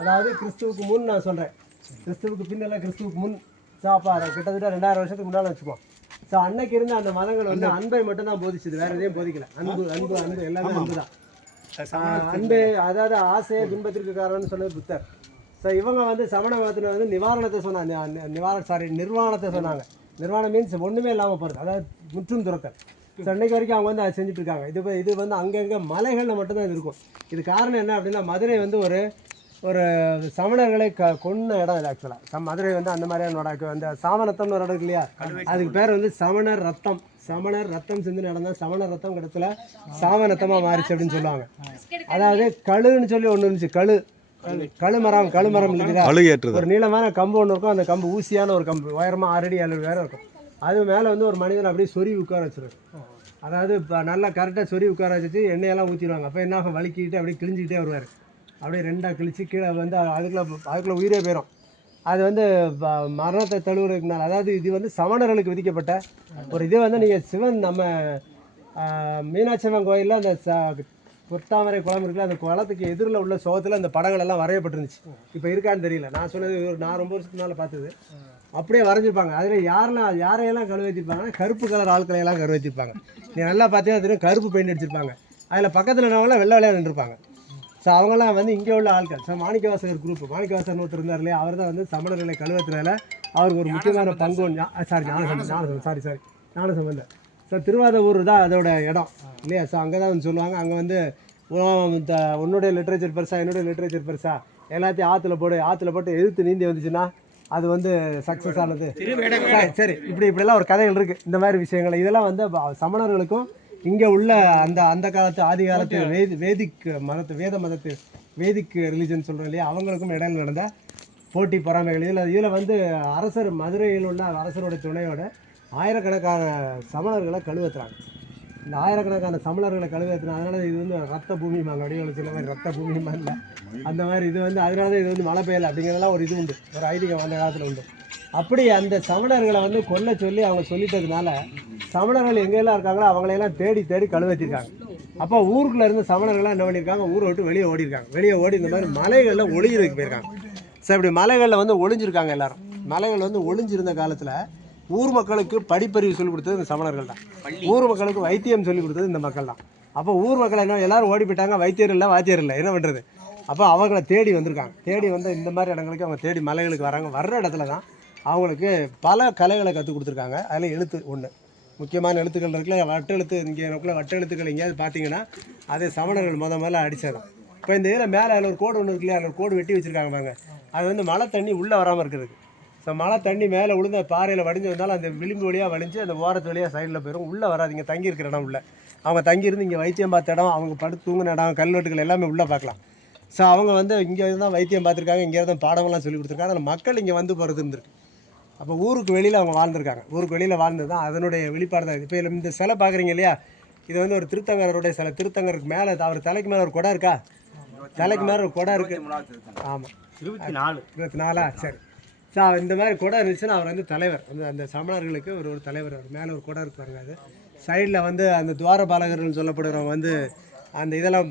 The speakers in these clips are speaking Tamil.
அதாவது கிறிஸ்துவுக்கு முன் நான் சொல்கிறேன், கிறிஸ்துவுக்கு பின்னல்ல, கிறிஸ்துவுக்கு முன். ஸோ அப்போ கிட்டத்தட்ட 2000 வருஷத்துக்கு முன்னால் வச்சுப்போம். ஸோ அன்னைக்கு இருந்த அந்த மதங்கள் வந்து அன்பை மட்டும் தான் போதிச்சுது, வேறு எதையும் போதிக்கல. அன்பு அன்பு அன்பு எல்லாமே அன்பு தான். அன்பு அதாவது ஆசையை துன்பத்திற்கு காரணம்னு சொன்னது புத்தர். ஸோ இவங்க வந்து சமண மதத்தில் வந்து நிவாரணத்தை சொன்னாங்க, நிர்வாணத்தை சொன்னாங்க. நிர்வாணம் மீன்ஸ் ஒன்றுமே இல்லாமல் போகிறது, அதாவது முற்றும் துறக்கல். ஸோ இன்னைக்கு வரைக்கும் அவங்க வந்து அதை செஞ்சுட்டு இருக்காங்க. இது வந்து அங்கங்கே மலைகளில் மட்டும்தான் இது இருக்கும். இது காரணம் என்ன அப்படின்னா, மதுரை வந்து ஒரு சமணர்களை கொன்ன இடம் இது ஆக்சுவலாக. மதுரை வந்து அந்த மாதிரியான அந்த சாமநத்தம்னு ஒரு இடம் இருக்கு இல்லையா, அதுக்கு பேர் வந்து சமணர் ரத்தம். சமணர் ரத்தம் சிந்தின இடம் தான் சமணர் ரத்தம் கிடத்துல சாமநத்தமாக மாறிச்சு அப்படின்னு சொல்லுவாங்க. அதாவது கழுன்னு சொல்லி ஒன்று இருந்துச்சு, கழுமரம் இல்லைங்களா, ஒரு நீளமான கம்பு ஒன்று இருக்கும். அந்த கம்பு ஊசியான ஒரு கம்பு, உயரமாக 6 அடி 7 அடி வேற இருக்கும். அது மேலே வந்து ஒரு மனிதன் அப்படியே சொறி உட்கார வச்சிருக்கும். அதாவது இப்போ நல்லா கரெக்டாக சொறி உட்கார வச்சு எண்ணெயெல்லாம் ஊற்றிடுவாங்க. அப்போ என்ன வலிக்கிட்டு அப்படியே கிழிஞ்சிக்கிட்டே வருவார். அப்படியே 2ஆக கிழிச்சு கீழே வந்து அதுக்குள்ளே உயிரே போயிடும். அது வந்து மரணத்தை தழுவுறதுக்குனால, அதாவது இது வந்து சமணர்களுக்கு விதிக்கப்பட்ட ஒரு இது. வந்து நீங்கள் சிவன் நம்ம மீனாட்சி அம்மன் கோயிலில் அந்த பொத்தாமரை குளம் இருக்குல்ல, அந்த குளத்துக்கு எதிரில் உள்ள சோகத்தில் அந்த படங்கள் எல்லாம் வரையப்பட்டிருந்துச்சு. இப்போ இருக்கான்னு தெரியல, நான் சொன்னது நான் ரொம்ப வருஷத்துக்கு மேலே பார்த்தது. அப்படியே வரைஞ்சிருப்பாங்க. அதில் யாரையெல்லாம் கழுவேற்றிருப்பாங்கன்னா, கருப்பு கலர் ஆட்களையெல்லாம் கருவேற்றிருப்பாங்க. நீ நல்லா பார்த்தீங்கன்னா தெரியும், கருப்பு பெயிண்ட் அடிச்சிருப்பாங்க. அதில் பக்கத்தில் என்னவெல்லாம் வெள்ளை வெள்ளையாக நின்றுருப்பாங்க. ஸோ அவங்களாம் வந்து இங்கே உள்ள ஆட்கள். ஸோ மாணிக்கவாசகர் குரூப், மாணிக்கவாசகர் ஒருத்தர் இருந்தார் இல்லையா, அவர் தான் வந்து சமணர்களை கழுவத்தினால அவருக்கு ஒரு முக்கியமான பங்கு. ஞானசம்பந்தர். ஸோ திருவாதூர் தான் அதோட இடம் இல்லையா. ஸோ அங்கே தான் வந்து சொல்லுவாங்க, அங்கே வந்து உன்னுடைய லிட்ரேச்சர் பெருசா, என்னுடைய லிட்ரேச்சர் பெருசா, எல்லாத்தையும் ஆற்றுல போட்டு எதிர்த்து நீந்தி வந்துச்சுன்னா அது வந்து சக்ஸஸ் ஆனது. சரி, இப்படிலாம் ஒரு கதைகள் இருக்குது. இந்த மாதிரி விஷயங்கள் இதெல்லாம் வந்து சமணர்களுக்கும் இங்கே உள்ள அந்த காலத்து ஆதி காலத்து வேதிக் ரிலிஜன் சொல்கிறோம் இல்லையா, அவங்களுக்கும் இடையில நடந்த போட்டி பொறாமைகள். இதில் வந்து மதுரையில் உள்ள அரசரோட துணையோட ஆயிரக்கணக்கான சமணர்களை கழுவேற்றுறாங்க. இந்த ஆயிரக்கணக்கான சமணர்களை கழுவேற்றுறாங்க. அதனால இது வந்து ரத்த பூமிமாங்க, அப்படியே சில மாதிரி ரத்த பூமிமா இல்லை அந்த மாதிரி. இது வந்து அதனால தான் இது வந்து மழை பெய்யலை அப்படிங்கிறதெல்லாம் ஒரு இது உண்டு, ஒரு ஐதீகம் அந்த காலத்தில் உண்டு. அப்படி அந்த சமணர்களை வந்து கொல்ல சொல்லி அவங்க சொல்லிட்டதுனால சமணர்கள் எங்கெல்லாம் இருக்காங்களோ அவங்களையெல்லாம் தேடி கழுவேற்றிருக்காங்க. அப்போ ஊருக்குள்ளே இருந்து சமணர்கள்லாம் என்ன பண்ணியிருக்காங்க, ஊரை விட்டு வெளியே ஓடி இந்த மாதிரி மலைகளில் ஒளிகிறதுக்கு போயிருக்காங்க. ஸோ இப்படி மலைகளில் வந்து ஒளிஞ்சிருக்காங்க எல்லாரும். மலைகள் வந்து ஒளிஞ்சிருந்த காலத்தில் ஊர் மக்களுக்கு படிப்பறிவு சொல்லிக் கொடுத்தது இந்த சமணர்கள் தான். ஊர் மக்களுக்கு வைத்தியம் சொல்லிக் கொடுத்தது இந்த மக்கள் தான். அப்போ ஊர் மக்கள் என்ன எல்லாரும் ஓடி போயிட்டாங்க, வாத்தியார் இல்லை, என்ன பண்ணுறது. அப்போ அவங்கள தேடி வந்திருக்காங்க. தேடி வந்து இந்த மாதிரி இடங்களுக்கு அவங்க தேடி மலைகளுக்கு வராங்க. வர்ற இடத்துல தான் அவங்களுக்கு பல கலைகளை கற்றுக் கொடுத்துருக்காங்க. அதில் எழுத்து ஒன்று முக்கியமான எழுத்துக்கள் இருக்குல்ல, வட்டெழுத்து. இங்கே நமக்குள்ள வட்டெழுத்துக்கள் எங்கேயாவது பார்த்தீங்கன்னா அது சமணர்கள் முதல்ல அடித்ததான். இப்போ இந்த இதில் மேலே அதில் ஒரு கோடு ஒன்று இருக்குல்லையா, அதில் ஒரு கோடு வெட்டி வச்சுருக்காங்க பாருங்க. அது வந்து மழை தண்ணி உள்ளே வராமல் இருக்கிறதுக்கு. ஸோ மழை தண்ணி மேலே விழுந்த பாறையில் வடிஞ்சு வந்தாலும் அந்த விளிம்பு வழியாக வடிஞ்சு அந்த ஓரத்து வழியாக சைடில் போயிடும், உள்ளே வராதிங்க. தங்கியிருக்கிற இடம் உள்ள அவங்க தங்கியிருந்து இங்கே வைத்தியம் பார்த்த இடம், அவங்க படுத்து தூங்கின இடம், கல்வெட்டுகள் எல்லாமே உள்ளே பார்க்கலாம். ஸோ அவங்க வந்து இங்கே தான் வைத்தியம் பார்த்துருக்காங்க, இங்கே தான் பாடமெல்லாம் சொல்லி கொடுத்துருக்காங்க. அதில் மக்கள் இங்கே வந்து போகிறது இருந்திருக்கு. அப்போ ஊருக்கு வெளியில் அவங்க வாழ்ந்துருக்காங்க. ஊருக்கு வெளியில் வாழ்ந்தது தான் அதனுடைய வெளிப்பாடு தான். இப்போ இந்த சிலை பார்க்குறீங்க இல்லையா, இது வந்து ஒரு திருத்தங்கருடைய சிலை. திருத்தங்கருக்கு மேலே அவர் தலைக்கு மேலே ஒரு குடம் இருக்கா, தலைக்கு மேலே ஒரு குடம் இருக்குது. ஆமாம், 24 சரி. ஸோ இந்த மாதிரி குடம் இருந்துச்சுன்னா அவர் வந்து தலைவர், அந்த சமணர்களுக்கு ஒரு தலைவர். அவர் மேலே ஒரு குடம் இருக்கு பாருங்க. அது சைடில் வந்து அந்த துவாரபாலகர்கள் சொல்லப்படுறவங்க வந்து அந்த இதெல்லாம்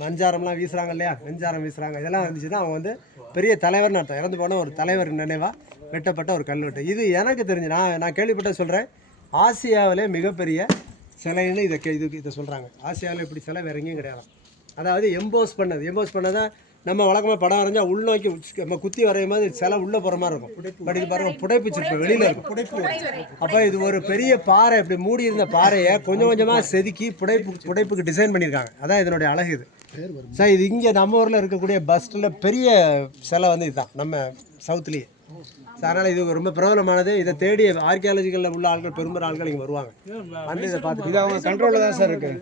மஞ்சாரம்லாம் வீசுகிறாங்க இல்லையா, வெஞ்சாரம் வீசுகிறாங்க. இதெல்லாம் இருந்துச்சுன்னா அவங்க வந்து பெரிய தலைவர்னு அர்த்தம். இறந்து போன ஒரு தலைவர் நினைவாக வெட்டப்பட்ட ஒரு கல்வெட்டு. இது எனக்கு தெரிஞ்சு நான் கேள்விப்பட்ட சொல்கிறேன். ஆசியாவிலே மிகப்பெரிய சிலைன்னு இதை சொல்கிறாங்க. ஆசியாவில் இப்படி சிலை வேற எங்கேயும் கிடையாது. அதாவது எம்போஸ் பண்ணதை நம்ம வழக்கமாக படம் வரைஞ்சா உள்நோக்கி நம்ம குத்தி வரையும் போது சிலை உள்ளே போகிற மாதிரி இருக்கும். பட் இது பாருங்க, புடைப்பு சிற்பம் வெளியில் இருக்கும். அப்போ இது ஒரு பெரிய பாறை, இப்படி மூடி இருந்த பாறையை கொஞ்சம் கொஞ்சமாக செதுக்கி புடைப்புக்கு டிசைன் பண்ணியிருக்காங்க. அதான் இதனுடைய அழகு. இது சார், இது இங்கே நம்ம ஊரில் இருக்கக்கூடிய பஸ்ட்டில் பெரிய சிலை வந்து இதுதான் நம்ம சவுத்துலேயே. அதனால் இது ரொம்ப பிரபலமானது. இதை தேடி ஆர்கியாலஜிக்கலில் உள்ள ஆட்கள், பெரும்பெரும் ஆட்கள் இங்கே வருவாங்க. வந்து இதை பார்த்துட்டு இது அவங்க கண்ட்ரோலில் தான் சார் இருக்குது.